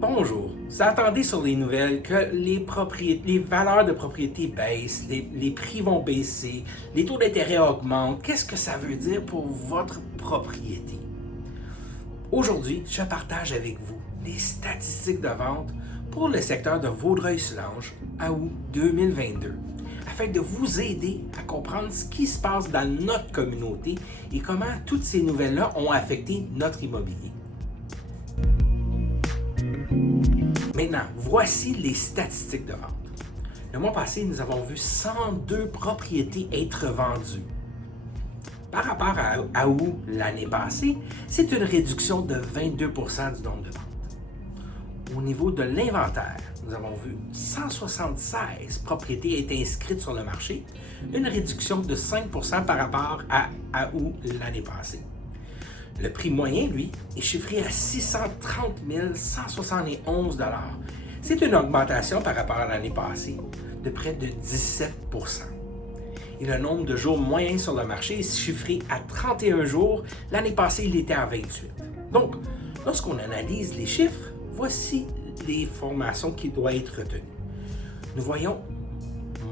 Bonjour, vous attendez sur les nouvelles que les valeurs de propriété baissent, les prix vont baisser, les taux d'intérêt augmentent. Qu'est-ce que ça veut dire pour votre propriété? Aujourd'hui, je partage avec vous les statistiques de vente pour le secteur de Vaudreuil-Soulanges à août 2022, afin de vous aider à comprendre ce qui se passe dans notre communauté et comment toutes ces nouvelles-là ont affecté notre immobilier. Maintenant, voici les statistiques de vente. Le mois passé, nous avons vu 102 propriétés être vendues. Par rapport à août l'année passée, c'est une réduction de 22 % du nombre de ventes. Au niveau de l'inventaire, nous avons vu 176 propriétés être inscrites sur le marché, une réduction de 5 % par rapport à août l'année passée. Le prix moyen, lui, est chiffré à 630 171 $. C'est une augmentation par rapport à l'année passée de près de 17 %. Et le nombre de jours moyens sur le marché est chiffré à 31 jours. L'année passée, il était à 28. Donc, lorsqu'on analyse les chiffres, voici les informations qui doivent être retenues. Nous voyons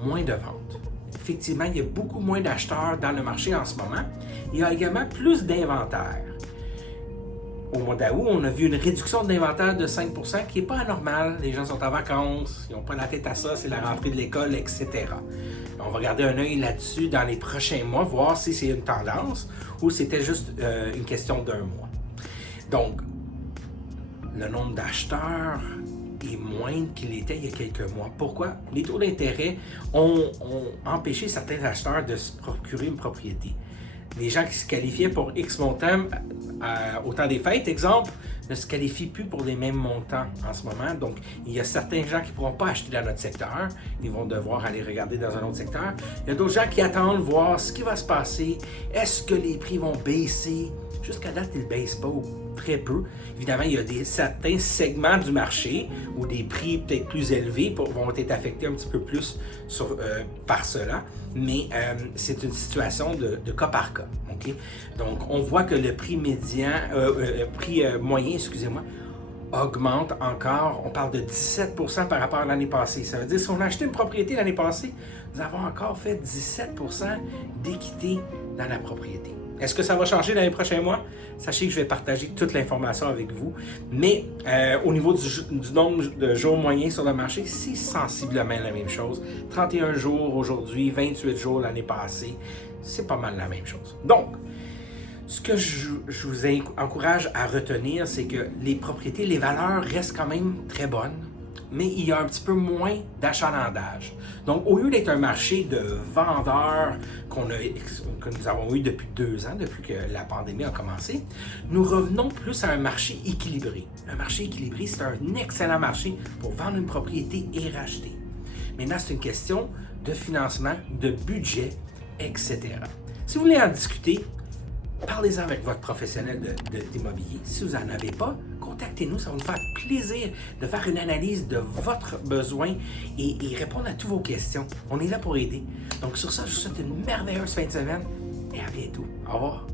moins de ventes. Effectivement, il y a beaucoup moins d'acheteurs dans le marché en ce moment. Il y a également plus d'inventaire. Au mois d'août, on a vu une réduction de l'inventaire de 5 % qui n'est pas anormale. Les gens sont en vacances, ils n'ont pas la tête à ça, c'est la rentrée de l'école, etc. On va garder un œil là-dessus dans les prochains mois, voir si c'est une tendance ou c'était juste une question d'un mois. Donc, le nombre d'acheteurs est moindre qu'il était il y a quelques mois. Pourquoi? Les taux d'intérêt ont empêché certains acheteurs de se procurer une propriété. Les gens qui se qualifiaient pour X montant au temps des fêtes, exemple, ne se qualifient plus pour les mêmes montants en ce moment. Donc, il y a certains gens qui ne pourront pas acheter dans notre secteur. Ils vont devoir aller regarder dans un autre secteur. Il y a d'autres gens qui attendent voir ce qui va se passer. Est-ce que les prix vont baisser? Jusqu'à date, ils ne baissent pas ou très peu. Évidemment, il y a certains segments du marché où des prix peut-être plus élevés vont être affectés un petit peu plus par cela. Mais c'est une situation de cas par cas. Okay? Donc, on voit que le prix moyen, augmente encore. On parle de 17 % par rapport à l'année passée. Ça veut dire que si on a acheté une propriété l'année passée, nous avons encore fait 17 % d'équité dans la propriété. Est-ce que ça va changer dans les prochains mois? Sachez que je vais partager toute l'information avec vous. Mais au niveau du nombre de jours moyens sur le marché, c'est sensiblement la même chose. 31 jours aujourd'hui, 28 jours l'année passée, c'est pas mal la même chose. Donc, ce que je vous encourage à retenir, c'est que les propriétés, les valeurs restent quand même très bonnes, mais il y a un petit peu moins d'achalandage. Donc, au lieu d'être un marché de vendeurs que nous avons eu depuis 2 ans, depuis que la pandémie a commencé, nous revenons plus à un marché équilibré. Un marché équilibré, c'est un excellent marché pour vendre une propriété et racheter. Maintenant, c'est une question de financement, de budget, etc. Si vous voulez en discuter, parlez-en avec votre professionnel d'immobilier. Si vous n'en avez pas, contactez-nous. Ça va nous faire plaisir de faire une analyse de votre besoin et répondre à toutes vos questions. On est là pour aider. Donc sur ça, je vous souhaite une merveilleuse fin de semaine et à bientôt. Au revoir.